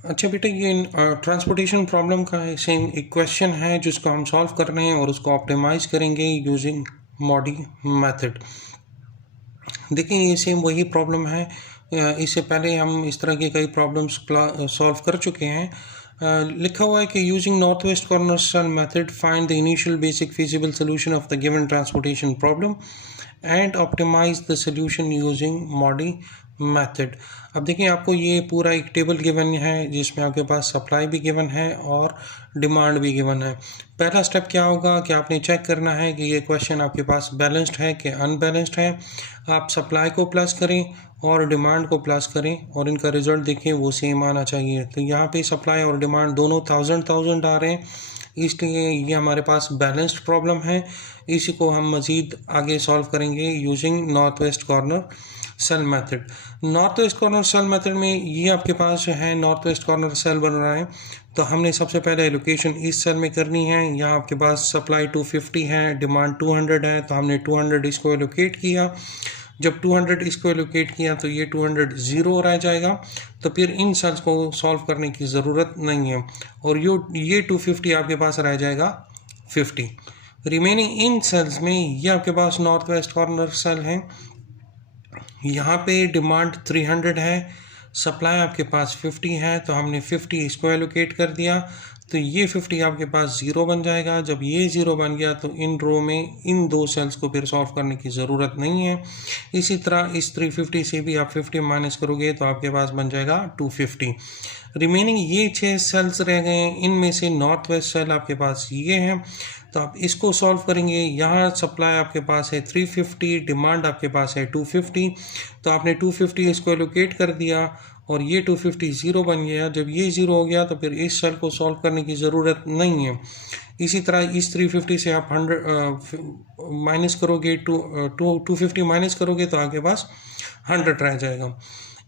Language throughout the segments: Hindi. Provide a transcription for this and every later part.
अच्छा बेटा, ये ट्रांसपोर्टेशन प्रॉब्लम का सेम एक क्वेश्चन है जिसको हम सॉल्व कर रहे हैं और उसको ऑप्टिमाइज करेंगे यूजिंग मॉडी मेथड। देखिए, ये सेम वही प्रॉब्लम है। इससे पहले हम इस तरह के कई प्रॉब्लम्स सॉल्व कर चुके हैं। लिखा हुआ है कि using north west corner cell method find the initial basic feasible solution of the given transportation problem and optimize the solution using MODI method. अब देखिए, आपको ये पूरा एक टेबल गिवन है जिसमें आपके पास सप्लाई भी गिवन है और डिमांड भी गिवन है। पहला स्टेप क्या होगा कि आपने चेक करना है कि ये क्वेश्चन आपके पास बैलेंस्ड है कि अनबैलेंस्ड है। आप सप्लाई को प्लस करें और डिमांड को प्लस करें और इनका रिजल्ट देखें, वो सेम आना चाहिए। तो यहाँ पे सप्लाई और डिमांड दोनों 1000 आ रहे हैं, इसलिए ये हमारे पास बैलेंस्ड प्रॉब्लम है। इसी को हम मज़ीद आगे सॉल्व करेंगे using north west corner cell method. North west corner cell method में ये आपके पास जो है नॉर्थ वेस्ट कॉर्नर सेल बन रहा है, तो हमने सबसे पहले एलोकेशन इस सेल में करनी है। यहाँ आपके पास सप्लाई 250 है, डिमांड 200 है, तो हमने 200 इसको एलोकेट किया। जब 200 इसको एलोकेट किया तो ये 200 ज़ीरो रह जाएगा, तो फिर इन सेल्स को सॉल्व करने की ज़रूरत नहीं है और ये 250 आपके पास रह जाएगा 50। रिमेनिंग इन सेल्स में ये आपके पास नॉर्थ वेस्ट कॉर्नर सेल है। यहाँ पे डिमांड 300 है, सप्लाई आपके पास 50 है, तो हमने 50 इसको एलोकेट कर दिया, तो ये 50 आपके पास ज़ीरो बन जाएगा। जब ये ज़ीरो बन गया तो इन रो में इन दो सेल्स को फिर सॉल्व करने की ज़रूरत नहीं है। इसी तरह इस 350 से भी आप 50 माइनस करोगे तो आपके पास बन जाएगा 250। रिमेनिंग ये 6 सेल्स रह गए हैं, इनमें से नॉर्थ वेस्ट सेल आपके पास ये हैं, तो आप इसको सॉल्व करेंगे। यहाँ सप्लाई आपके पास है 350, डिमांड आपके पास है 250, तो आपने 250 इसको एलोकेट कर दिया और ये 250 ज़ीरो बन गया। जब ये ज़ीरो हो गया तो फिर इस सेल को सॉल्व करने की ज़रूरत नहीं है। इसी तरह इस 350 से आप 100 माइनस करोगे, 250 माइनस करोगे तो आपके पास 100 रह जाएगा।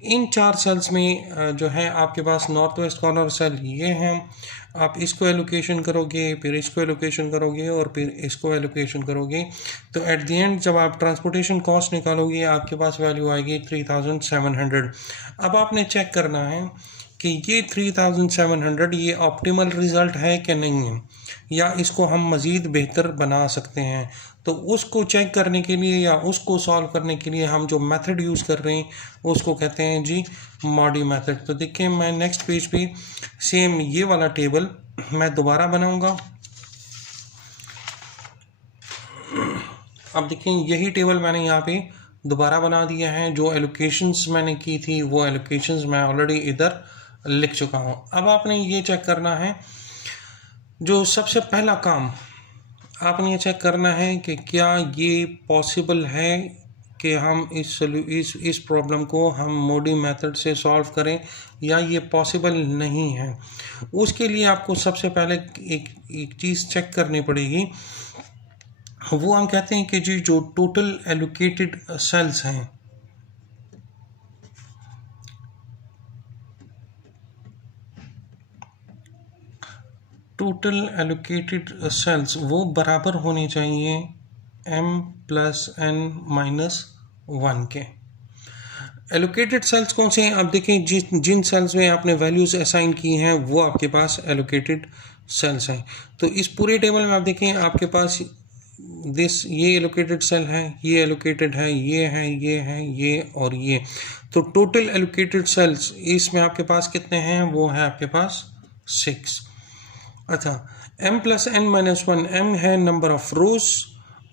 इन 4 सेल्स में जो है आपके पास नॉर्थ वेस्ट कॉर्नर सेल ये हैं। आप इसको एलोकेशन करोगे, फिर इसको एलोकेशन करोगे और फिर इसको एलोकेशन करोगे, तो एट द एंड जब आप ट्रांसपोर्टेशन कॉस्ट निकालोगे आपके पास वैल्यू आएगी 3700। अब आपने चेक करना है कि ये 3700 ये ऑप्टिमल रिज़ल्ट है कि नहीं है, या इसको हम मज़ीद बेहतर बना सकते हैं। तो उसको चेक करने के लिए या उसको सॉल्व करने के लिए हम जो मेथड यूज़ कर रहे हैं उसको कहते हैं जी मॉडी मेथड। तो देखिए, मैं नेक्स्ट पेज पे सेम ये वाला टेबल मैं दोबारा बनाऊंगा। अब देखिए, यही टेबल मैंने यहाँ पे दोबारा बना दिया है। जो एलोकेशंस मैंने की थी वो एलोकेशंस मैं ऑलरेडी इधर लिख चुका हूँ। अब आपने ये चेक करना है, जो सबसे पहला काम आपने ये चेक करना है कि क्या ये पॉसिबल है कि हम इस प्रॉब्लम को हम मॉडी मेथड से सॉल्व करें, या ये पॉसिबल नहीं है। उसके लिए आपको सबसे पहले एक चीज़ चेक करनी पड़ेगी। वो हम कहते हैं कि जी जो टोटल एलोकेटेड सेल्स हैं, टोटल एलोकेटेड सेल्स वो बराबर होने चाहिए m+n-1 के। एलोकेटेड सेल्स कौन से हैं? आप देखें, जिन सेल्स में आपने वैल्यूज़ असाइन की हैं वो आपके पास एलोकेटेड सेल्स हैं। तो इस पूरे टेबल में आप देखें, आपके पास ये एलोकेटेड सेल है, ये एलोकेटेड है, ये है, ये है, ये और ये। तो टोटल एलोकेटेड सेल्स इसमें आपके पास कितने हैं? वो है आपके पास 6। अच्छा, m+n-1, m है नंबर ऑफ रोज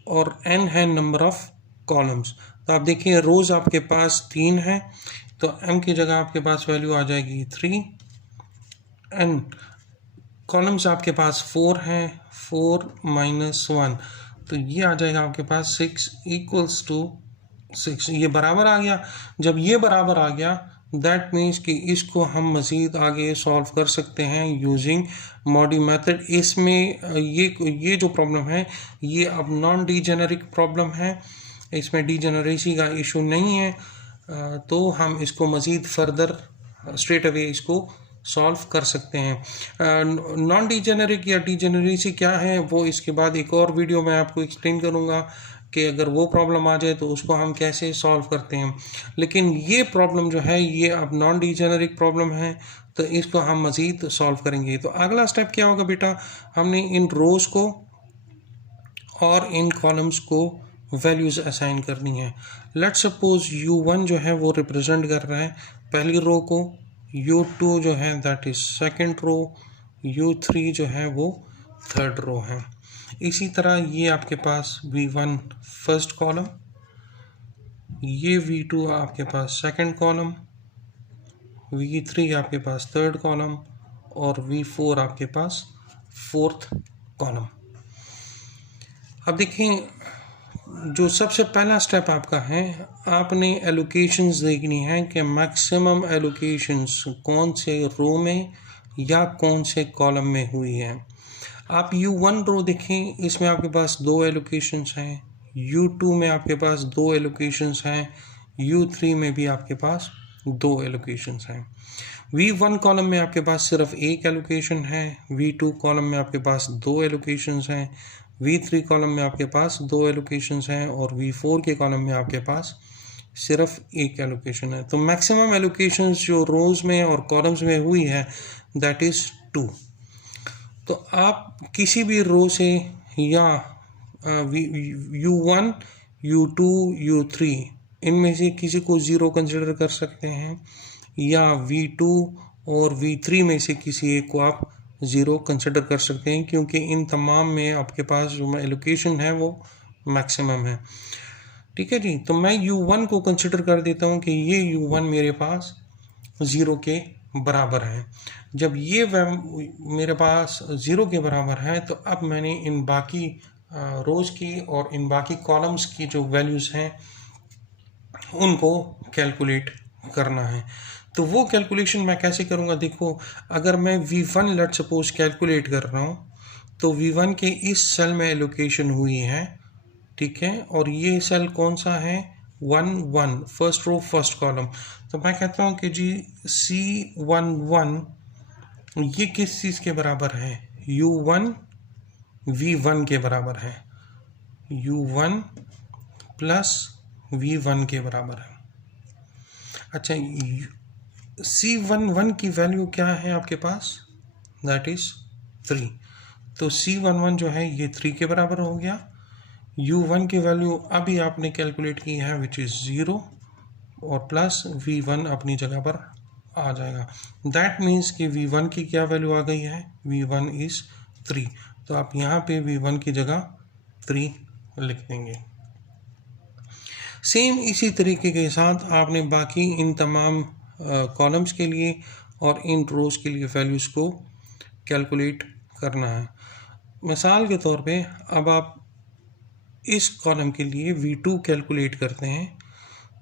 और n है नंबर ऑफ कॉलम्स। तो आप देखिए, रोज आपके पास 3 है, तो m की जगह आपके पास वैल्यू आ जाएगी 3। n कॉलम्स आपके पास 4 हैं, 4 - 1, तो ये आ जाएगा आपके पास 6 इक्वल्स टू 6। ये बराबर आ गया। जब ये बराबर आ गया दैट मीन्स कि इसको हम मज़ीद आगे सॉल्व कर सकते हैं यूजिंग मॉडी मेथड। इसमें ये जो प्रॉब्लम है ये अब नॉन डीजेनरिक प्रॉब्लम है, इसमें डीजेनरेसी का इशू नहीं है, तो हम इसको मज़ीद फर्दर स्ट्रेट अवे इसको सॉल्व कर सकते हैं। नॉन डीजेनरिक या डीजेनरेसी क्या है वो इसके बाद एक और वीडियो में आपको एक्सप्लेन करूँगा। कि अगर वो प्रॉब्लम आ जाए तो उसको हम कैसे सॉल्व करते हैं। लेकिन ये प्रॉब्लम जो है ये अब नॉन डिजेनरिक प्रॉब्लम है, तो इसको हम मज़ीद सॉल्व करेंगे। तो अगला स्टेप क्या होगा बेटा, हमने इन रोज़ को और इन कॉलम्स को वैल्यूज़ असाइन करनी है। लेट्स सपोज U1 जो है वो रिप्रेजेंट कर रहा है पहली रो को, U2 जो है that is second row, U3 जो है वो थर्ड रो है। इसी तरह ये आपके पास V1 फर्स्ट कॉलम, ये V2 आपके पास सेकंड कॉलम, V3 आपके पास थर्ड कॉलम और V4 आपके पास फोर्थ कॉलम। अब देखें, जो सबसे पहला स्टेप आपका है, आपने एलोकेशंस देखनी है कि मैक्सिमम एलोकेशंस कौन से रो में या कौन से कॉलम में हुई है। आप U1 रो देखें, इसमें आपके पास 2 एलोकेशंस हैं, U2 में आपके पास 2 एलोकेशंस हैं, U3 में भी आपके पास 2 एलोकेशंस हैं। V1 कॉलम में आपके पास सिर्फ एक एलोकेशन है, V2 कॉलम में आपके पास 2 एलोकेशंस हैं, V3 कॉलम में आपके पास 2 एलोकेशंस हैं और V4 के कॉलम में आपके पास सिर्फ एक एलोकेशन है। तो मैक्सिमम एलोकेशंस जो रोज़ में और कॉलम्स में हुई है दैट इज़ 2। तो आप किसी भी रो से या U1, U2, U3 इनमें से किसी को 0 कंसिडर कर सकते हैं, या V2 और V3 में से किसी एक को आप 0 कंसिडर कर सकते हैं, क्योंकि इन तमाम में आपके पास जो एलोकेशन है वो मैक्सिमम है। ठीक है जी, तो मैं U1 को कंसिडर कर देता हूँ कि ये U1 मेरे पास 0 के बराबर है। जब ये मेरे पास 0 के बराबर है तो अब मैंने इन बाकी रोज़ की और इन बाकी कॉलम्स की जो वैल्यूज़ हैं उनको कैलकुलेट करना है। तो वो कैलकुलेशन मैं कैसे करूँगा, देखो अगर मैं V1 लेट सपोज कैलकुलेट कर रहा हूँ तो V1 के इस सेल में एलोकेशन हुई है, ठीक है, और ये सेल कौन सा है, 1 फर्स्ट रो फर्स्ट कॉलम। तो मैं कहता हूँ कि जी C11 ये किस चीज़ के बराबर है, U1 V1 के बराबर है, U1 प्लस V1 के बराबर है। अच्छा, C11 की वैल्यू क्या है आपके पास, दैट इज़ 3। तो C11 जो है ये 3 के बराबर हो गया। U1 की वैल्यू अभी आपने कैलकुलेट की है विच इज़ 0 और प्लस V1 अपनी जगह पर आ जाएगा। दैट मीन्स कि V1 की क्या वैल्यू आ गई है, V1 इज़ 3। तो आप यहाँ पे V1 की जगह 3 लिख देंगे। सेम इसी तरीके के साथ आपने बाकी इन तमाम कॉलम्स के लिए और इन रोज़ के लिए वैल्यूज़ को कैलकुलेट करना है। मिसाल के तौर पे अब आप इस कॉलम के लिए V2 कैलकुलेट करते हैं,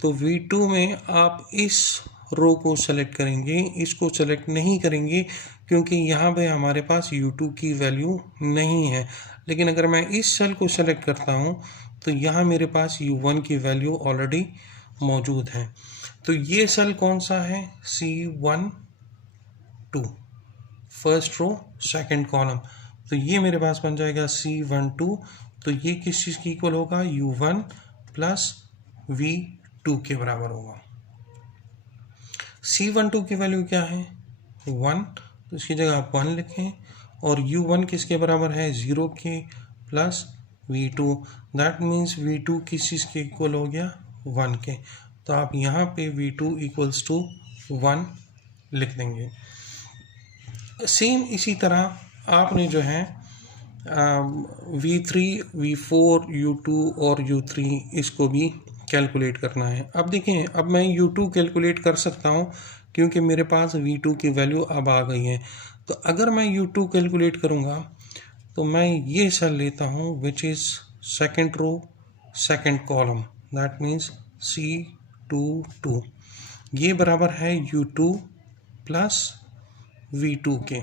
तो V2 में आप इस रो को सेलेक्ट करेंगे, इसको सेलेक्ट नहीं करेंगे क्योंकि यहाँ पे हमारे पास U2 की वैल्यू नहीं है। लेकिन अगर मैं इस सेल को सेलेक्ट करता हूँ तो यहाँ मेरे पास U1 की वैल्यू ऑलरेडी मौजूद है। तो ये सेल कौन सा है, C12 first row second column. तो ये मेरे पास बन जाएगा C12। तो ये किस चीज़ की इक्वल होगा, U1 प्लस V2 के बराबर होगा। C12 की वैल्यू क्या है, 1, तो इसकी जगह आप 1 लिखें, और U1 किसके बराबर है, 0 के plus V2। That means V2 किस चीज़ के इक्वल हो गया, 1 के। तो आप यहाँ पे V2 इक्वल्स टू 1 लिख देंगे। सेम इसी तरह आपने जो है V3, V4, U2 और U3 इसको भी कैलकुलेट करना है। अब देखें, अब मैं U2 कैलकुलेट कर सकता हूँ क्योंकि मेरे पास V2 की वैल्यू अब आ गई है। तो अगर मैं U2 कैलकुलेट करूँगा तो मैं ये सेल लेता हूँ which is second row second column, that means C22। ये बराबर है U2 प्लस V2 के।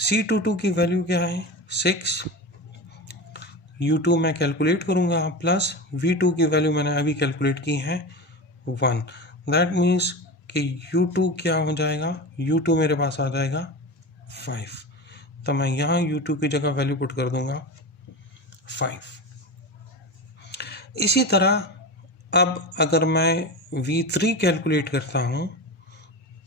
C22 की वैल्यू क्या है, 6। U2 मैं कैलकुलेट करूँगा प्लस V2 की वैल्यू मैंने अभी कैलकुलेट की है 1। दैट मीन्स कि U2 क्या हो जाएगा, U2 मेरे पास आ जाएगा 5। तो मैं यहाँ U2 की जगह वैल्यू पुट कर दूँगा 5। इसी तरह अब अगर मैं V3 कैलकुलेट करता हूँ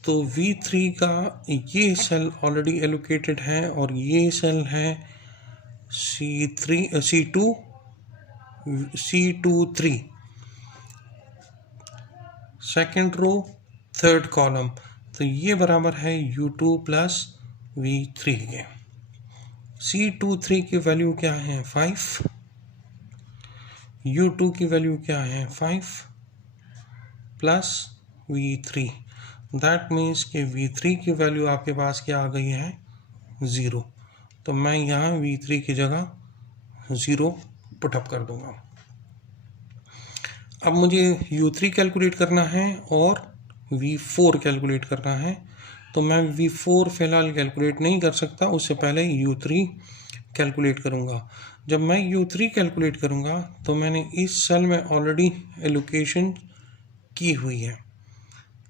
तो V3 का ये सेल ऑलरेडी एलोकेटेड है और ये सेल है C23 second row third column, तो ये बराबर है U2 प्लस V3 के। C23 की वैल्यू क्या है 5, U2 की वैल्यू क्या है 5 प्लस V3, दैट मीन्स कि V3 की वैल्यू आपके पास क्या आ गई है 0। तो मैं यहाँ V3 की जगह 0 पुटअप कर दूंगा। अब मुझे U3 कैलकुलेट करना है और V4 कैलकुलेट करना है, तो मैं V4 फिलहाल कैलकुलेट नहीं कर सकता, उससे पहले U3 कैलकुलेट करूँगा। जब मैं U3 कैलकुलेट करूँगा तो मैंने इस सेल में ऑलरेडी एलोकेशन की हुई है,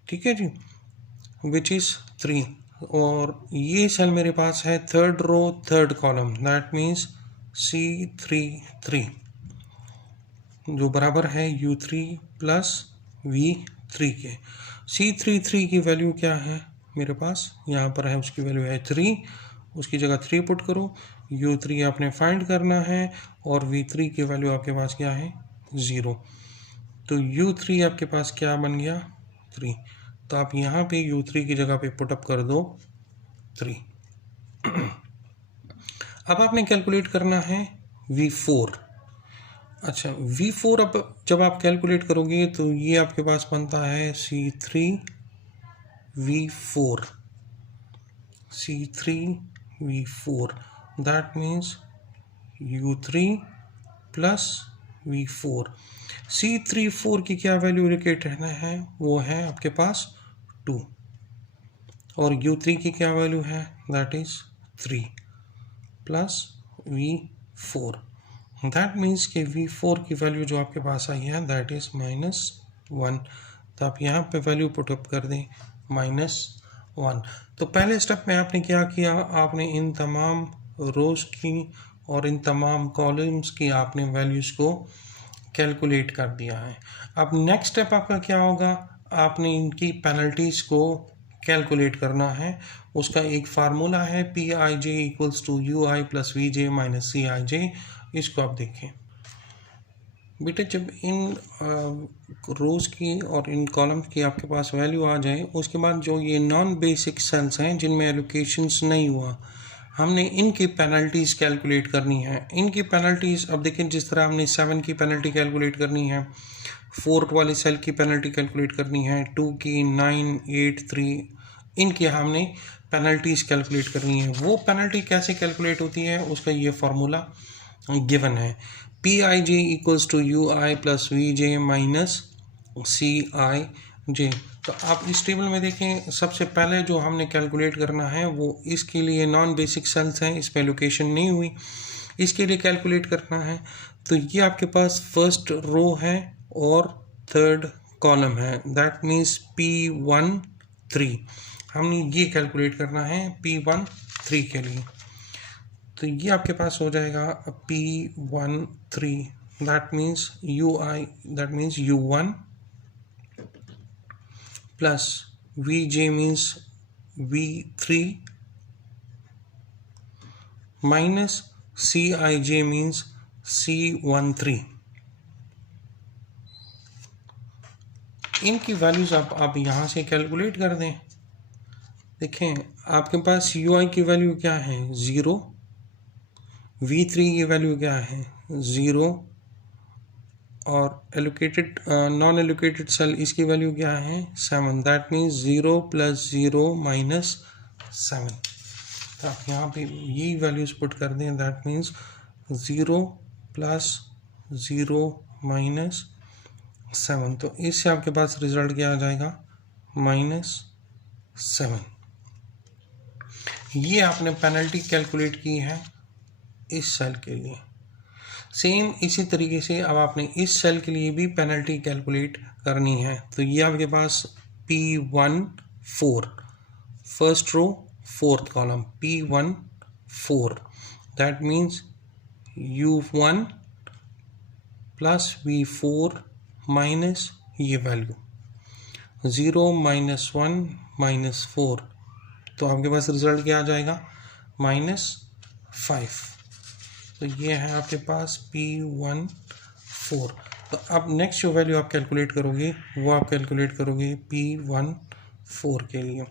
ठीक है जी, विच इज़ 3, और ये सेल मेरे पास है third row third column, that means C33 जो बराबर है U3 प्लस V3 के। C33 की वैल्यू क्या है मेरे पास, यहाँ पर है, उसकी वैल्यू है 3, उसकी जगह 3 पुट करो। U3 आपने फाइंड करना है और V3 की वैल्यू आपके पास क्या है 0, तो U3 आपके पास क्या बन गया 3, तो आप यहाँ पे U3 की जगह पे पुटअप कर दो 3। अब आपने कैलकुलेट करना है V4। अच्छा, V4 अब जब आप कैलकुलेट करोगे तो ये आपके पास बनता है C3V4, that means U3 plus V4। C34 की क्या वैल्यू लोकेटेड है, वो है आपके पास 2, और U3 की क्या वैल्यू है, that is 3 plus V4, that means कि V4 की वैल्यू जो आपके पास आई है दैट इज -1, तो आप यहाँ पे वैल्यू पुटअप कर दें -1। तो पहले स्टेप में आपने क्या किया, आपने इन तमाम रोज की और इन तमाम कॉलम्स की आपने वैल्यूज़ को कैलकुलेट कर दिया है। अब नेक्स्ट स्टेप आपका क्या होगा, आपने इनकी पेनल्टीज़ को कैलकुलेट करना है। उसका एक फार्मूला है PIJ equals to UI plus VJ minus CIJ। इसको आप देखें बेटे, जब इन रोज़ की और इन कॉलम्स की आपके पास वैल्यू आ जाए, उसके बाद जो ये नॉन बेसिक सेल्स हैं जिनमें एलोकेशंस नहीं हुआ, हमने इनकी पेनल्टीज़ कैलकुलेट करनी है। इनकी पेनल्टीज़ अब देखें, जिस तरह हमने 7 की पेनल्टी कैलकुलेट करनी है, 4 वाली सेल की पेनल्टी कैलकुलेट करनी है, 2 की, 9, 8, 3, इनकी हमने पेनल्टीज़ कैलकुलेट करनी है। वो पेनल्टी कैसे कैलकुलेट होती है, उसका ये फार्मूला गिवन है, PIJ equals to UI plus VJ minus CIJ। तो आप इस टेबल में देखें, सबसे पहले जो हमने कैलकुलेट करना है वो इसके लिए नॉन बेसिक सेल्स हैं, इस पर लोकेशन नहीं हुई, इसके लिए कैलकुलेट करना है। तो ये आपके पास फर्स्ट रो है और थर्ड कॉलम है, दैट मीन्स P13, हमने ये कैलकुलेट करना है P13 के लिए। तो ये आपके पास हो जाएगा P13, that means UI, that means U1 plus VJ means V3 minus CIJ means C13। इनकी वैल्यूज आप यहाँ से कैलकुलेट कर दें। देखें, आपके पास UI की वैल्यू क्या है 0, V3 की वैल्यू क्या है 0, और एलोकेटेड नॉन एलोकेटेड सेल इसकी वैल्यू क्या है 7, दैट मीन्स 0 प्लस 0 माइनस 7। तो आप यहाँ पे ये वैल्यूज पुट कर दें, दैट मीन्स 0 प्लस 0 माइनस 7, तो इससे आपके पास रिजल्ट क्या आ जाएगा -7। ये आपने पेनल्टी कैलकुलेट की है इस सेल के लिए। सेम इसी तरीके से अब आपने इस सेल के लिए भी पेनल्टी कैलकुलेट करनी है। तो ये आपके पास P14 first row fourth column, P14, that means U1 plus V4 minus ये वैल्यू 0 माइनस 1 माइनस 4, तो आपके पास रिजल्ट क्या आ जाएगा -5। तो ये है आपके पास P14। तो अब नेक्स्ट जो वैल्यू आप कैलकुलेट करोगे वो आप कैलकुलेट करोगे P14 के लिए,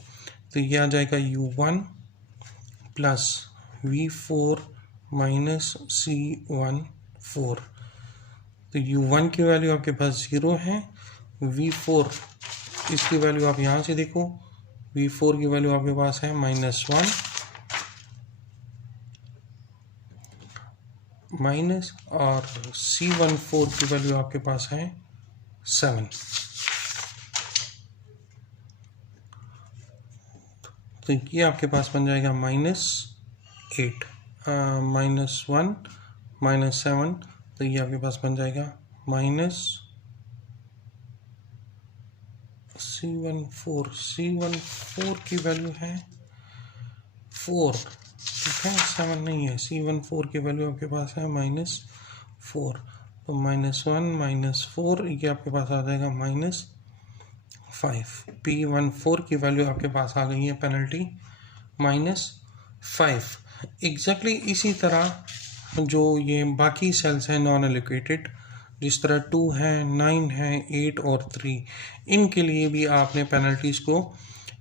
तो ये आ जाएगा U1 plus V4 minus C14। तो U1 की वैल्यू आपके पास 0 है, V4 इसकी वैल्यू आप यहाँ से देखो, V4 की वैल्यू आपके पास है -1 माइनस, और C14 की वैल्यू आपके पास है 7। तो ये आपके पास बन जाएगा -8 -1 -7, तो ये आपके पास बन जाएगा C14 की वैल्यू है 4, ठीक है, 7 नहीं है। C14 की वैल्यू आपके पास है -4, तो -1 -4 ये आपके पास आ जाएगा -5। P14 की वैल्यू आपके पास आ गई है पेनल्टी -5। एग्जैक्टली इसी तरह जो ये बाकी सेल्स हैं नॉन एलोकेटेड, जिस तरह 2 है, 9 है, 8 और 3, इनके लिए भी आपने पेनल्टीज को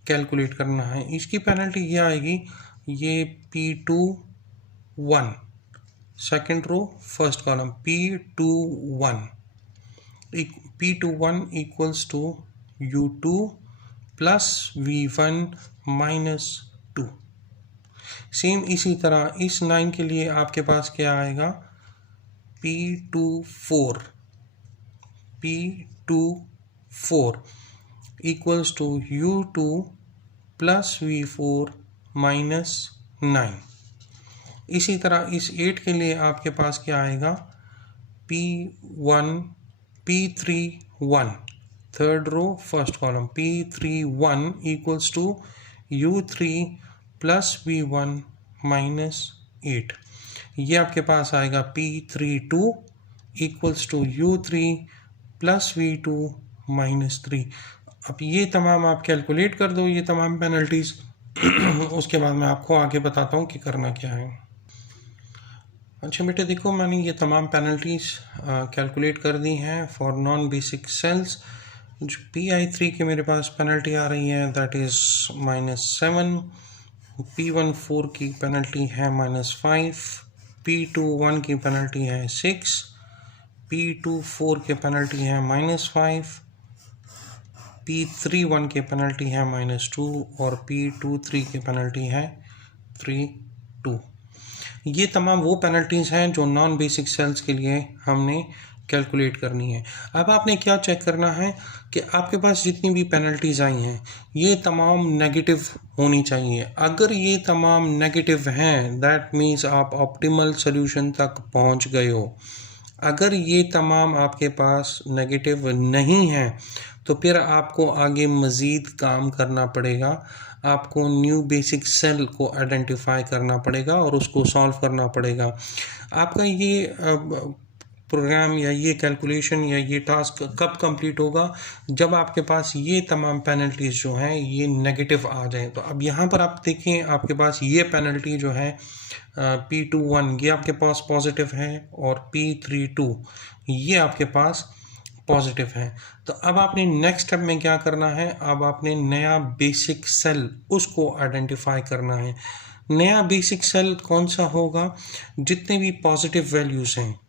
कैलकुलेट करना है। इसकी पेनल्टी ये आएगी, ये P21 second row first column P21 equals to U2 plus V1 minus 2। Same इसी तरह इस 9 के लिए आपके पास क्या आएगा, P24 equals to U2 plus V4 minus 9। इसी तरह इस 8 के लिए आपके पास क्या आएगा, P31 third row first column P31 equals to U3 plus V1 minus 8। ये आपके पास आएगा P32 equals to U3 plus V2 minus 3। अब ये तमाम आप कैलकुलेट कर दो, ये तमाम पेनल्टीज उसके बाद मैं आपको आगे बताता हूँ कि करना क्या है। अच्छा बेटे देखो, मैंने ये तमाम पेनल्टीज कैलकुलेट कर दी हैं फॉर नॉन बेसिक सेल्स। जो PI3 की मेरे पास पेनल्टी आ रही है दैट इज़ -7, P14 की पेनल्टी है -5, P21 की पेनल्टी है 6, P24 की पेनल्टी है -5, P31 की पेनल्टी है -2 और P23 की पेनल्टी है 3-2। ये तमाम वो पेनल्टीज़ हैं जो नॉन बेसिक सेल्स के लिए हमने कैलकुलेट करनी है। अब आपने क्या चेक करना है कि आपके पास जितनी भी पेनल्टीज़ आई हैं ये तमाम नेगेटिव होनी चाहिए। अगर ये तमाम नेगेटिव हैं दैट मीन्स आप ऑप्टिमल सोल्यूशन तक पहुंच गए हो। अगर ये तमाम आपके पास नेगेटिव नहीं हैं तो फिर आपको आगे मज़ीद काम करना पड़ेगा। आपको न्यू बेसिक सेल को आइडेंटिफाई करना पड़ेगा और उसको सॉल्व करना पड़ेगा। आपका ये प्रोग्राम या ये कैलकुलेशन या ये टास्क कब कंप्लीट होगा, जब आपके पास ये तमाम पेनल्टीज जो हैं ये नेगेटिव आ जाएं। तो अब यहाँ पर आप देखें, आपके पास ये पेनल्टी जो है P21 ये आपके पास पॉजिटिव है और P32 ये आपके पास पॉजिटिव है। तो अब आपने नेक्स्ट स्टेप में क्या करना है, अब आपने नया बेसिक सेल उसको आइडेंटिफाई करना है। नया बेसिक सेल कौन सा होगा, जितने भी पॉजिटिव वैल्यूज़ हैं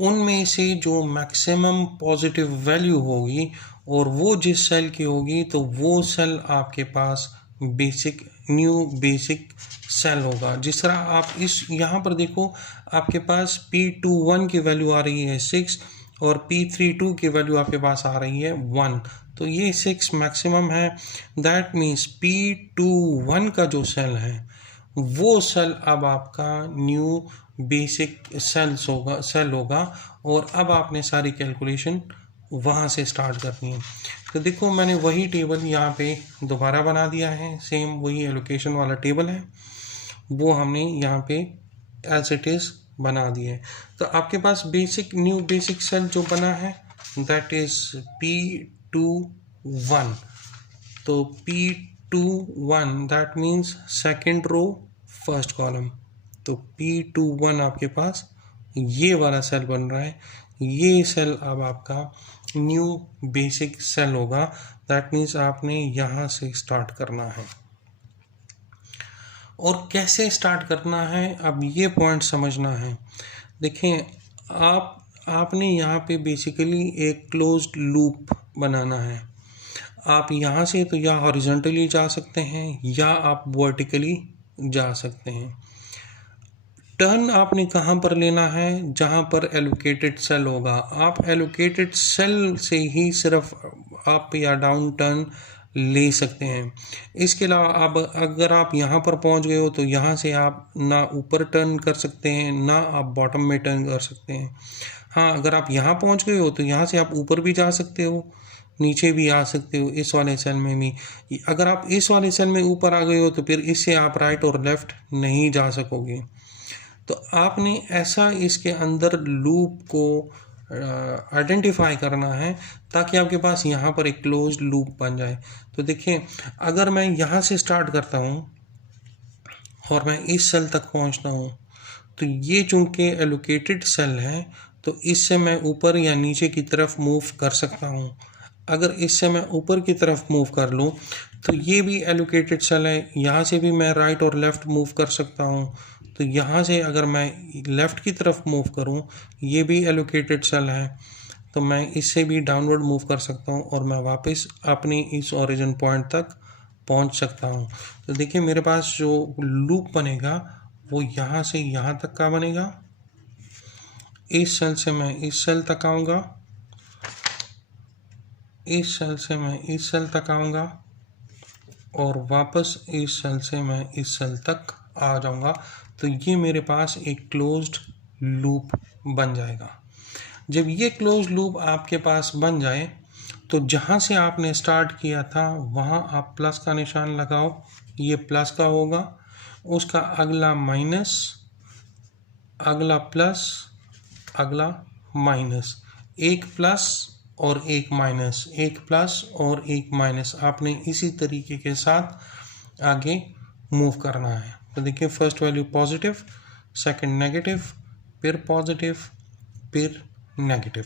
उनमें से जो मैक्सिमम पॉजिटिव वैल्यू होगी और वो जिस सेल की होगी तो वो सेल आपके पास बेसिक न्यू बेसिक सेल होगा। जिस तरह आप इस यहाँ पर देखो, आपके पास P21 की वैल्यू आ रही है 6 और P32 की वैल्यू आपके पास आ रही है 1, तो ये 6 मैक्सिमम है। दैट मीन्स P21 का जो सेल है वो सेल अब आपका न्यू बेसिक सेल होगा और अब आपने सारी कैलकुलेशन वहाँ से स्टार्ट करनी है। तो देखो मैंने वही टेबल यहाँ पे दोबारा बना दिया है, सेम वही एलोकेशन वाला टेबल है, वो हमने यहाँ पे एज इट इज़ बना दिए। तो आपके पास न्यू बेसिक सेल जो बना है दैट इज P21। तो P21 that means second row first column. तो P21 आपके पास ये वाला सेल बन रहा है। ये सेल अब आपका न्यू बेसिक सेल होगा। दैट मीन्स आपने यहाँ से स्टार्ट करना है। और कैसे स्टार्ट करना है अब ये पॉइंट समझना है। देखें, आपने यहाँ पे बेसिकली एक क्लोज्ड लूप बनाना है। आप यहाँ से तो या हॉरिजॉन्टली जा सकते हैं या आप वर्टिकली जा सकते हैं। टर्न आपने कहाँ पर लेना है, जहाँ पर एलोकेटेड सेल होगा। आप एलोकेटेड सेल से ही सिर्फ अप या डाउन टर्न ले सकते हैं। इसके अलावा अब अगर आप यहाँ पर पहुँच गए हो तो यहाँ से आप ना ऊपर टर्न कर सकते हैं ना आप बॉटम में टर्न कर सकते हैं। हाँ, अगर आप यहाँ पहुँच गए हो तो यहाँ से आप ऊपर भी जा सकते हो, नीचे भी आ सकते हो इस वाले सेल में भी। अगर आप इस वाले सेल में ऊपर आ गए हो तो फिर इससे आप राइट और लेफ़्ट नहीं जा सकोगे। तो आपने ऐसा इसके अंदर लूप को आइडेंटिफाई करना है ताकि आपके पास यहाँ पर एक क्लोज्ड लूप बन जाए। तो देखिए, अगर मैं यहाँ से स्टार्ट करता हूँ और मैं इस सेल तक पहुँचता हूँ तो ये चूंकि एलोकेटेड सेल है तो इससे मैं ऊपर या नीचे की तरफ मूव कर सकता हूँ। अगर इससे मैं ऊपर की तरफ मूव कर लूँ तो ये भी एलोकेटेड सेल है, यहाँ से भी मैं राइट और लेफ़्ट मूव कर सकता हूँ। तो यहाँ से अगर मैं लेफ़्ट की तरफ मूव करूँ, ये भी एलोकेटेड सेल है, तो मैं इससे भी डाउनवर्ड मूव कर सकता हूँ और मैं वापस अपनी इस ओरिजिन पॉइंट तक पहुँच सकता हूँ। तो देखिए, मेरे पास जो लूप बनेगा वो यहाँ से यहाँ तक का बनेगा। इस सेल से मैं इस सेल तक आऊँगा, इस सेल से मैं इस सेल तक आऊँगा और वापस इस सेल से मैं इस सेल तक आ जाऊँगा। तो ये मेरे पास एक क्लोज्ड लूप बन जाएगा। जब ये क्लोज्ड लूप आपके पास बन जाए तो जहाँ से आपने स्टार्ट किया था वहाँ आप प्लस का निशान लगाओ। ये प्लस का होगा, उसका अगला माइनस, अगला प्लस, अगला माइनस, एक प्लस और एक माइनस, एक प्लस और एक माइनस। आपने इसी तरीके के साथ आगे मूव करना है। तो देखिए, first value positive, second negative, फिर पॉजिटिव, फिर नेगेटिव।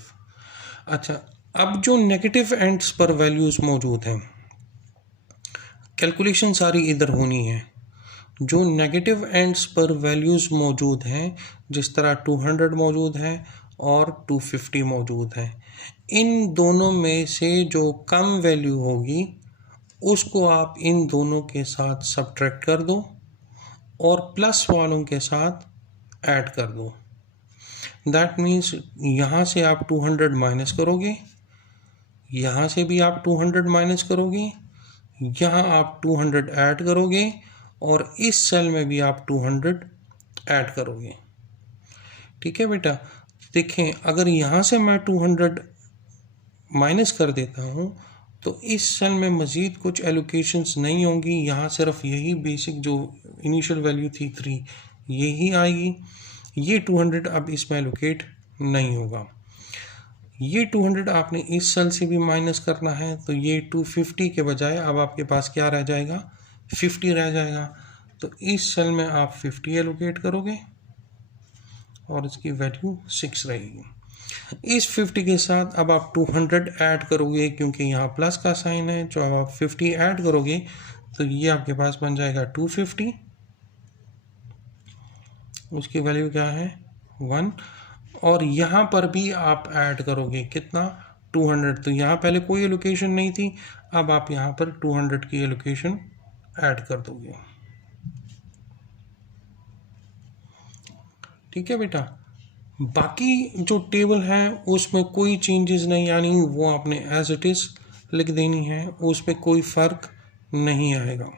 अच्छा, अब जो नेगेटिव एंड्स पर वैल्यूज़ मौजूद हैं, कैलकुलेशन सारी इधर होनी है। जो नेगेटिव एंड्स पर वैल्यूज़ मौजूद हैं, जिस तरह 200 मौजूद है और 250 मौजूद है, इन दोनों में से जो कम वैल्यू होगी उसको आप इन दोनों के साथ सब्ट्रैक्ट कर दो और प्लस वालों के साथ ऐड कर दो। दैट मीन्स यहाँ से आप 200 माइनस करोगे, यहाँ से भी आप 200 माइनस करोगे, यहाँ आप 200 ऐड करोगे और इस सेल में भी आप 200 ऐड करोगे। ठीक है बेटा, देखें, अगर यहाँ से मैं 200 माइनस कर देता हूँ तो इस सेल में मज़ीद कुछ एलोकेशंस नहीं होंगी। यहाँ सिर्फ यही बेसिक जो इनिशियल वैल्यू थी 3 यही आएगी। ये 200 अब इसमें एलोकेट नहीं होगा। ये 200 आपने इस सेल से भी माइनस करना है, तो ये 250 के बजाय अब आपके पास क्या रह जाएगा, 50 रह जाएगा। तो इस सेल में आप 50 एलोकेट करोगे और इसकी वैल्यू 6 रहेगी। इस 50 के साथ अब आप 200 ऐड करोगे क्योंकि यहाँ प्लस का साइन है। जो अब आप 50 ऐड करोगे तो ये आपके पास बन जाएगा 250, उसकी वैल्यू क्या है 1। और यहाँ पर भी आप ऐड करोगे कितना 200। तो यहाँ पहले कोई एलोकेशन नहीं थी, अब आप यहाँ पर 200 की एलोकेशन ऐड कर दोगे। ठीक है बेटा, बाकी जो टेबल है उसमें कोई चेंजेस नहीं, यानी वो आपने एज इट इज़ लिख देनी है, उसमें कोई फ़र्क नहीं आएगा।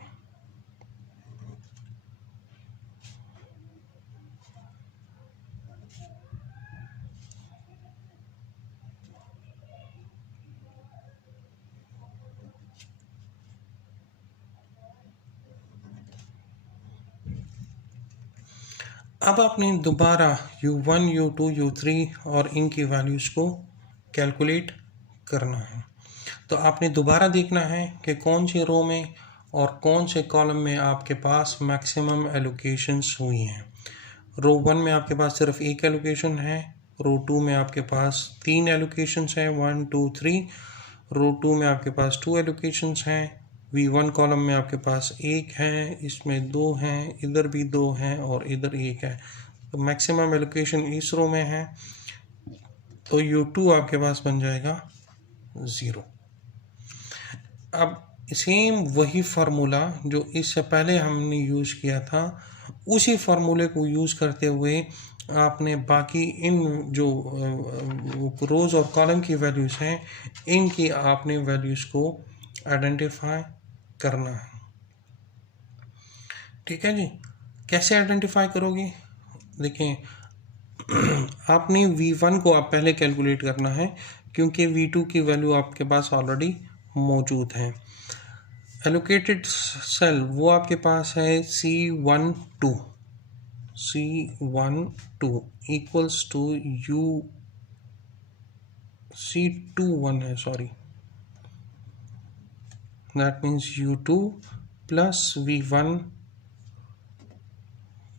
अब आपने दोबारा U1, U2, U3 और इनकी वैल्यूज़ को कैलकुलेट करना है। तो आपने दोबारा देखना है कि कौन सी रो में और कौन से कॉलम में आपके पास मैक्सिमम एलोकेशंस हुई हैं। रो 1 में आपके पास सिर्फ एक एलोकेशन है, रो 2 में आपके पास 3 एलोकेशंस हैं, 1 2 3। रो 2 में आपके पास 2 एलोकेशंस हैं। V1 कॉलम में आपके पास एक है, इसमें 2 हैं, इधर भी 2 हैं और इधर एक है। तो मैक्सिमम एलोकेशन इस रो में है, तो U2 आपके पास बन जाएगा 0। अब सेम वही फार्मूला जो इससे पहले हमने यूज़ किया था, उसी फार्मूले को यूज़ करते हुए आपने बाकी इन जो रोज़ और कॉलम की वैल्यूज़ हैं, इनकी आपने वैल्यूज़ को आइडेंटिफाई करना है। ठीक है जी। कैसे आइडेंटिफाई करोगे? देखें, आपने V1 को आप पहले कैलकुलेट करना है क्योंकि V2 की वैल्यू आपके पास ऑलरेडी मौजूद है। एलोकेटेड सेल वो आपके पास है C12 इक्वल्स टू C21 है, sorry, that means U2 plus V1।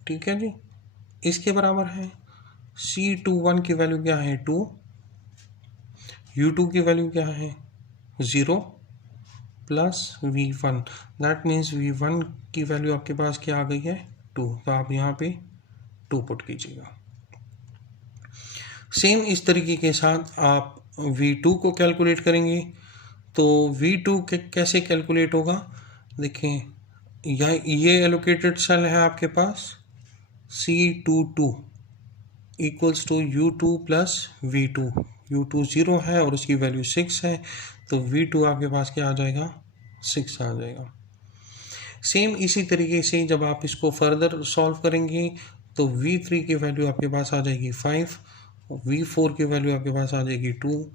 ठीक है जी, इसके बराबर है। C21 की वैल्यू क्या है? 2। U2 की वैल्यू क्या है? 0 plus V1, that means V1 की वैल्यू आपके पास क्या आ गई है? 2। तो आप यहाँ पे 2 पुट कीजिएगा। सेम इस तरीके के साथ आप V2 को कैलकुलेट करेंगे। तो V2 कैसे कैलकुलेट होगा? देखें, ये एलोकेटेड सेल है आपके पास C22 equals to U2 plus V2। U2 0 है और उसकी वैल्यू 6 है, तो V2 आपके पास क्या आ जाएगा? 6 आ जाएगा। सेम इसी तरीके से जब आप इसको फर्दर सॉल्व करेंगे तो V3 की वैल्यू आपके पास आ जाएगी 5, V4 की वैल्यू आपके पास आ जाएगी 2,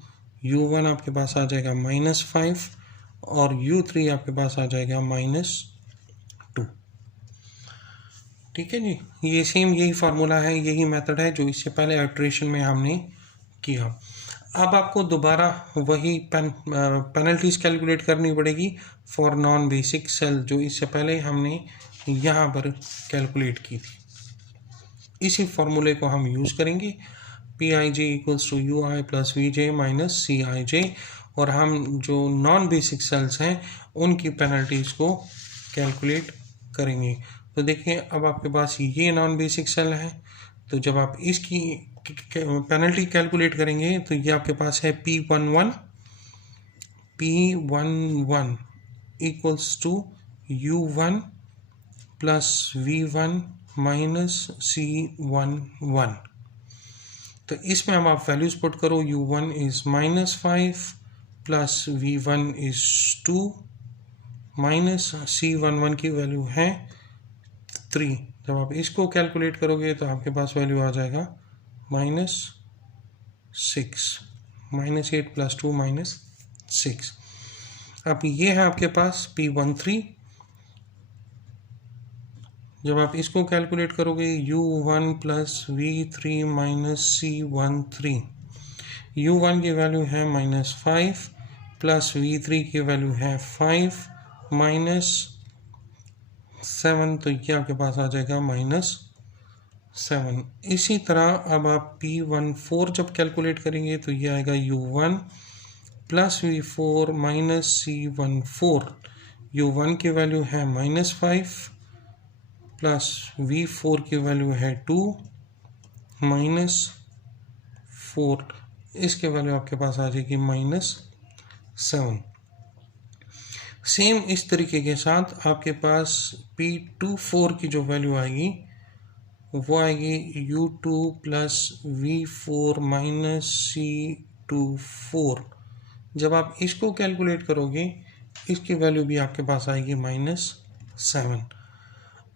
U1 आपके पास आ जाएगा -5 और U3 आपके पास आ जाएगा -2। ठीक है जी, ये सेम यही फार्मूला है, यही मेथड है जो इससे पहले आइट्रेशन में हमने किया। अब आपको दोबारा वही पेनल्टीज कैलकुलेट करनी पड़ेगी फॉर नॉन बेसिक सेल, जो इससे पहले हमने यहाँ पर कैलकुलेट की थी। इसी फार्मूले को हम यूज़ करेंगे, Pij equals to UI plus Vj minus Cij, और हम जो नॉन बेसिक सेल्स हैं उनकी पेनल्टीज़ को कैलकुलेट करेंगे। तो देखिए, अब आपके पास ये नॉन बेसिक सेल है, तो जब आप इसकी पेनल्टी कैलकुलेट करेंगे तो ये आपके पास है P11 equals to U1 plus V1 minus C11। तो इसमें हम आप वैल्यूज पुट करो, U1 is -5 plus V1 is 2 minus C11 की वैल्यू है 3। जब आप इसको कैलकुलेट करोगे तो आपके पास वैल्यू आ जाएगा -6, -8 प्लस 2 -6। अब ये है आपके पास P13। जब आप इसको कैलकुलेट करोगे U1 plus V3 minus C13, U1 की वैल्यू है -5 प्लस V3 की वैल्यू है 5 -7, तो ये आपके पास आ जाएगा -7। इसी तरह अब आप P14 जब कैलकुलेट करेंगे तो ये आएगा U1 plus V4 minus C14। U1 की वैल्यू है -5 प्लस V4 की वैल्यू है 2 -4, इसके वैल्यू आपके पास आ जाएगी -7। सेम इस तरीके के साथ आपके पास P24 की जो वैल्यू आएगी वो आएगी U2 plus V4 minus C24। जब आप इसको कैलकुलेट करोगे इसकी वैल्यू भी आपके पास आएगी -7।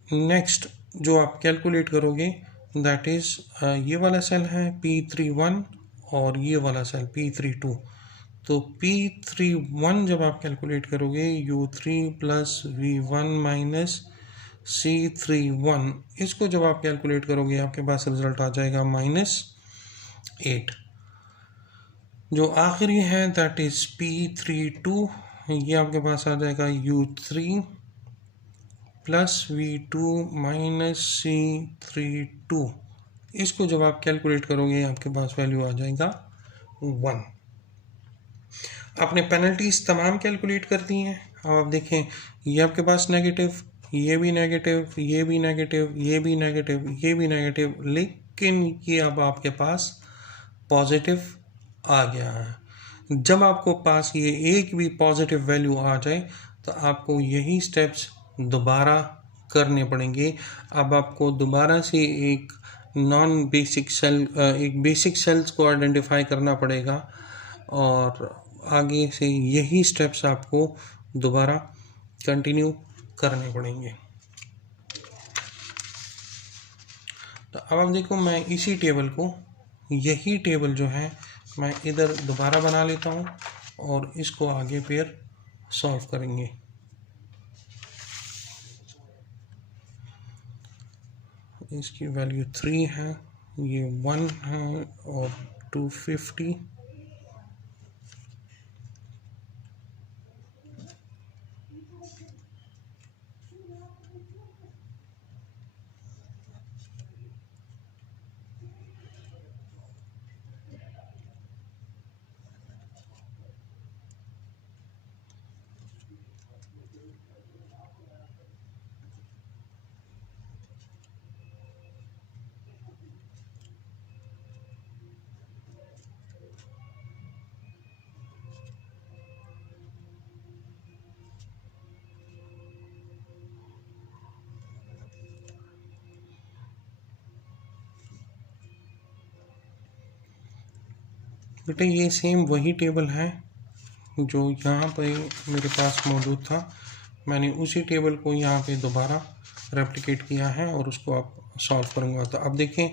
नेक्स्ट जो आप कैलकुलेट करोगे दैट इज़ ये वाला सेल है P31 और ये वाला सेल P32। तो P31 जब आप कैलकुलेट करोगे U3 plus V1 minus C31, इसको जब आप कैलकुलेट करोगे आपके पास रिजल्ट आ जाएगा -8। जो आखिरी है दैट इज P32, ये आपके पास आ जाएगा U3 plus V2 minus C32। इसको जब आप कैलकुलेट करोगे आपके पास वैल्यू आ जाएगा 1। आपने पेनल्टीज तमाम कैलकुलेट कर दी हैं। अब आप देखें, ये आपके पास नेगेटिव, ये भी नेगेटिव, ये भी नेगेटिव, ये भी नेगेटिव, ये भी नेगेटिव, लेकिन ये अब आपके पास पॉजिटिव आ गया है। जब आपको पास ये एक भी पॉजिटिव वैल्यू आ जाए तो आपको यही स्टेप्स दोबारा करने पड़ेंगे। अब आपको दोबारा से एक नॉन बेसिक सेल, एक बेसिक सेल्स को आइडेंटिफाई करना पड़ेगा और आगे से यही स्टेप्स आपको दोबारा कंटिन्यू करने पड़ेंगे। तो अब आप देखो, मैं इसी टेबल को, यही टेबल जो है मैं इधर दोबारा बना लेता हूँ और इसको आगे फिर सॉल्व करेंगे। इसकी वैल्यू 3 है, ये 1 है और 250। बेटे ये सेम वही टेबल है जो यहाँ पे मेरे पास मौजूद था। मैंने उसी टेबल को यहाँ पे दोबारा रेप्लिकेट किया है और उसको आप सॉल्व करूँगा। तो अब देखें,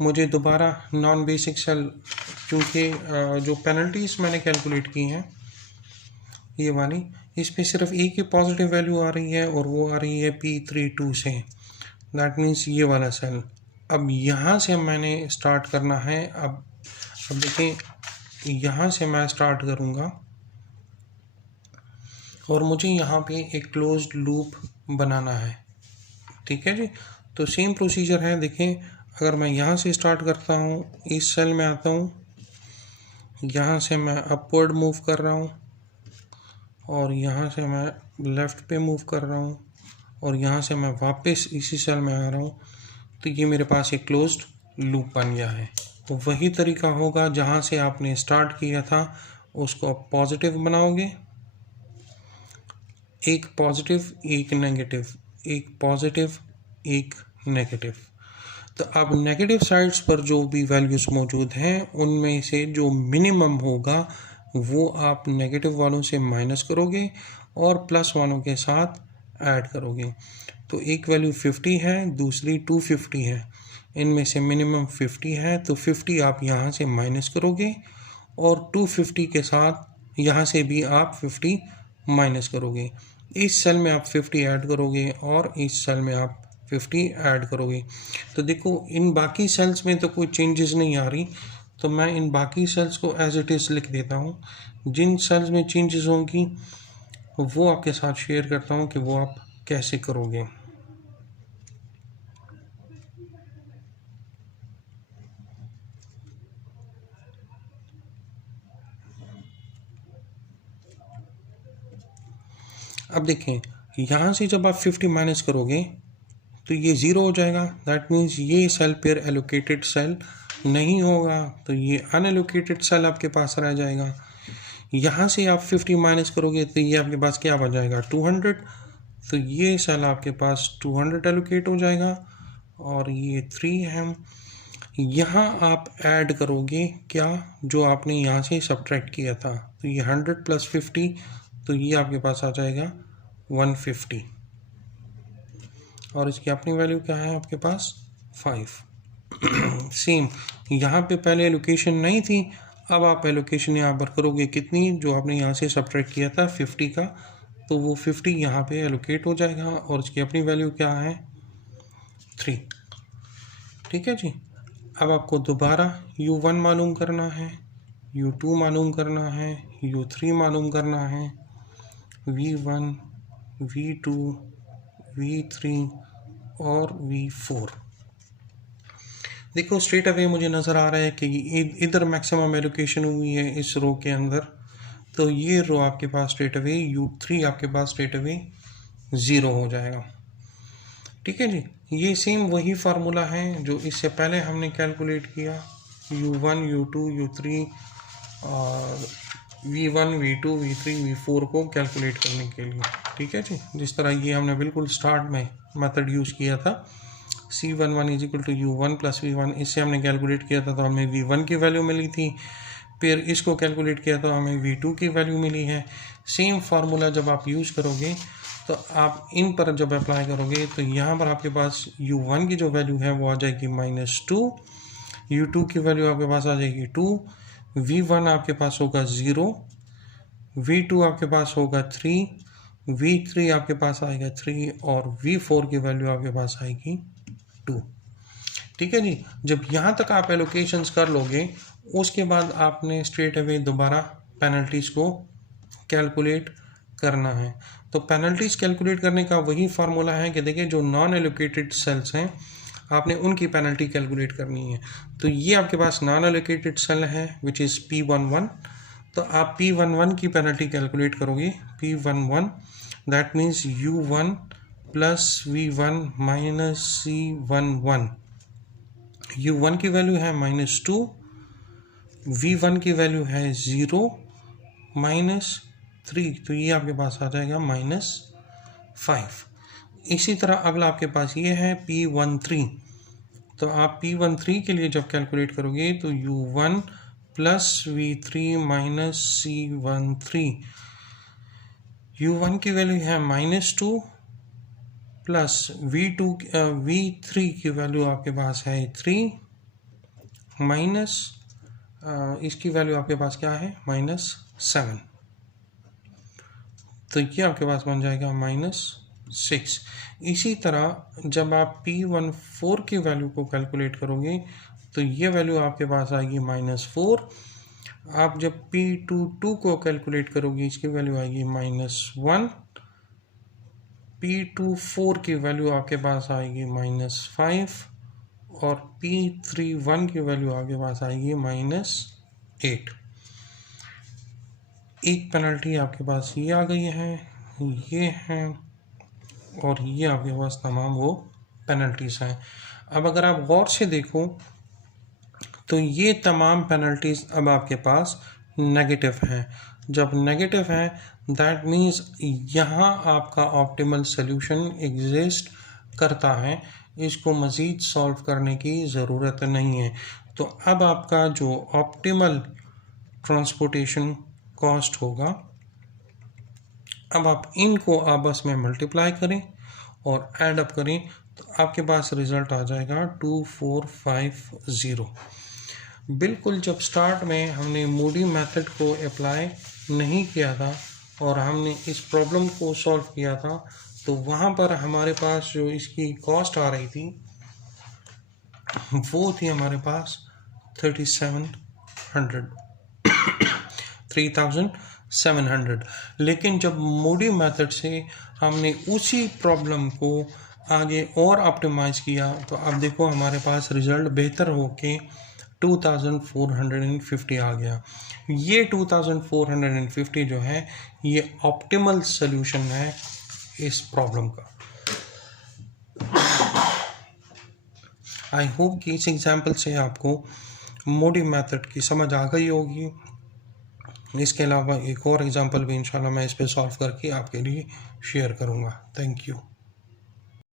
मुझे दोबारा नॉन बेसिक सेल, क्योंकि जो पेनल्टीज मैंने कैलकुलेट की हैं ये वाली, इस पर सिर्फ एक ही पॉजिटिव वैल्यू आ रही है और वो आ रही है P32 से। दैट मीन्स ये वाला सेल। अब यहाँ से मैंने स्टार्ट करना है। अब देखें, यहाँ से मैं स्टार्ट करूँगा और मुझे यहाँ पे एक क्लोज्ड लूप बनाना है। ठीक है जी। तो सेम प्रोसीजर है। देखें, अगर मैं यहाँ से स्टार्ट करता हूँ, इस सेल में आता हूँ, यहाँ से मैं अपवर्ड मूव कर रहा हूँ और यहाँ से मैं लेफ़्ट पे मूव कर रहा हूँ और यहाँ से मैं वापस इसी सेल में आ रहा हूँ, तो ये मेरे पास एक क्लोज्ड लूप बन गया है। तो वही तरीका होगा, जहाँ से आपने स्टार्ट किया था उसको आप पॉजिटिव बनाओगे, एक पॉजिटिव एक नेगेटिव, एक पॉजिटिव एक नेगेटिव। तो अब नेगेटिव साइड्स पर जो भी वैल्यूज़ मौजूद हैं उनमें से जो मिनिमम होगा वो आप नेगेटिव वालों से माइनस करोगे और प्लस वालों के साथ ऐड करोगे। तो एक वैल्यू 50 है, दूसरी 250 है, इनमें से मिनिमम 50 है, तो 50 आप यहाँ से माइनस करोगे और 250 के साथ यहाँ से भी आप 50 माइनस करोगे। इस सेल में आप 50 ऐड करोगे और इस सेल में आप 50 ऐड करोगे। तो देखो, इन बाकी सेल्स में तो कोई चेंजेस नहीं आ रही, तो मैं इन बाकी सेल्स को एज इट इज़ लिख देता हूँ। जिन सेल्स में चेंजेस होंगी वो आपके साथ शेयर करता हूँ कि वो आप कैसे करोगे। अब देखें, यहाँ से जब आप 50 माइनस करोगे तो ये ज़ीरो हो जाएगा। दैट मीन्स ये सेल पर एलोकेटेड सेल नहीं होगा, तो ये अनएलोकेटेड सेल आपके पास रह जाएगा। यहाँ से आप 50 माइनस करोगे तो ये आपके पास क्या बच जाएगा, 200। तो ये सेल आपके पास 200 एलोकेट हो जाएगा और ये 3 है। यहाँ आप ऐड करोगे क्या, जो आपने यहाँ से सब्ट्रैक्ट किया था, तो ये 100 प्लस 50, तो ये आपके पास आ जाएगा 150 और इसकी अपनी वैल्यू क्या है आपके पास 5। सेम यहाँ पे पहले एलोकेशन नहीं थी, अब आप एलोकेशन यहाँ पर करोगे कितनी, जो आपने यहाँ से सब्ट्रैक्ट किया था 50 का, तो वो 50 यहाँ पे एलोकेट हो जाएगा और उसकी अपनी वैल्यू क्या है 3। ठीक है जी। अब आपको दोबारा U1 मालूम करना है, U2 मालूम करना है, U3 मालूम करना है, V1, V2, V3 और V4। देखो स्ट्रेट अवे मुझे नज़र आ रहा है कि इधर मैक्सिमम एलोकेशन हुई है इस रो के अंदर, तो ये रो आपके पास स्ट्रेट अवे U3 आपके पास स्ट्रेट अवे 0 हो जाएगा। ठीक है जी। ये सेम वही फार्मूला है जो इससे पहले हमने कैलकुलेट किया, U1, U2, U3 और V1, V2, V3, V4 को कैलकुलेट करने के लिए। ठीक है जी। जिस तरह ये हमने बिल्कुल स्टार्ट में मेथड यूज़ किया था, C11 is equal to U1 plus V1, इससे हमने कैलकुलेट किया था तो हमें V1 की वैल्यू मिली थी। फिर इसको कैलकुलेट किया तो हमें V2 की वैल्यू मिली है। सेम फार्मूला जब आप यूज़ करोगे तो आप इन पर जब अप्लाई करोगे तो यहाँ पर आपके पास U1 की जो वैल्यू है वो आ जाएगी -2, U2 की वैल्यू आपके पास आ जाएगी 2, V1 आपके पास होगा 0, V2 आपके पास होगा 3, V3 आपके पास आएगा 3 और V4 की वैल्यू आपके पास आएगी 2। ठीक है जी। जब यहाँ तक आप एलोकेशंस कर लोगे उसके बाद आपने स्ट्रेट अवे दोबारा पेनल्टीज़ को कैलकुलेट करना है। तो पेनल्टीज़ कैलकुलेट करने का वही फार्मूला है कि देखिए जो नॉन एलोकेटेड सेल्स हैं आपने उनकी पेनल्टी कैलकुलेट करनी है। तो ये आपके पास नॉन एलोकेटेड सेल है विच इज़ P11, तो आप P11 की पेनल्टी कैलकुलेट करोगे। P11 that means U1 plus V1 minus C11। U1 की वैल्यू है -2, V1 की वैल्यू है 0, -3, तो ये आपके पास आ जाएगा -5। इसी तरह अगला आपके पास ये है P13, तो आप P13 के लिए जब कैलकुलेट करोगे तो U1 plus V3 minus C13, U1 की वैल्यू है -2 प्लस V3 की वैल्यू आपके पास है 3 माइनस इसकी वैल्यू आपके पास क्या है -7, तो ये आपके पास बन जाएगा -6। इसी तरह जब आप P14 की वैल्यू को कैलकुलेट करोगे तो ये वैल्यू आपके पास आएगी -4। आप जब P22 को कैलकुलेट करोगे इसकी वैल्यू आएगी -1। P24 की वैल्यू आपके पास आएगी -5 और P31 की वैल्यू आपके पास आएगी -8। एक पेनल्टी आपके पास ये आ गई है, ये है और ये आपके पास तमाम वो पेनल्टीज़ हैं। अब अगर आप गौर से देखो तो ये तमाम पेनल्टीज़ अब आपके पास नेगेटिव हैं। जब नेगेटिव है दैट मीन्स यहाँ आपका ऑप्टिमल सॉल्यूशन एग्जिस्ट करता है, इसको मज़ीद सॉल्व करने की ज़रूरत नहीं है। तो अब आपका जो ऑप्टिमल ट्रांसपोर्टेशन कॉस्ट होगा, अब आप इनको आपस में मल्टीप्लाई करें और ऐड अप करें तो आपके पास रिज़ल्ट आ जाएगा 2450। बिल्कुल जब स्टार्ट में हमने मूडी मेथड को अप्लाई नहीं किया था और हमने इस प्रॉब्लम को सॉल्व किया था तो वहाँ पर हमारे पास जो इसकी कॉस्ट आ रही थी वो थी हमारे पास 3700 लेकिन जब मूडी मेथड से हमने उसी प्रॉब्लम को आगे और ऑप्टिमाइज़ किया तो अब देखो हमारे पास रिज़ल्ट बेहतर होके 2450 आ गया। ये 2450 जो है ये ऑप्टिमल सॉल्यूशन है इस प्रॉब्लम का। आई होप कि इस एग्जाम्पल से आपको मूडी मेथड की समझ आ गई होगी। इसके अलावा एक और एग्जाम्पल भी इंशाल्लाह मैं इस पे सॉल्व करके आपके लिए शेयर करूँगा। Thank you.